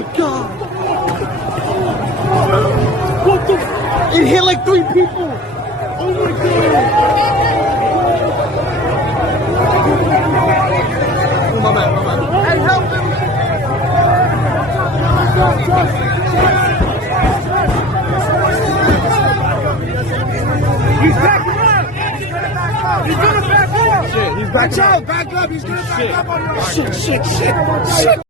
my god! What the? It hit like 3 people! Oh my god! Oh my bad. Hey, help him! He's backing up! He's gonna back up! Shit, he's backing up! Back up! He's gonna back up on your shit!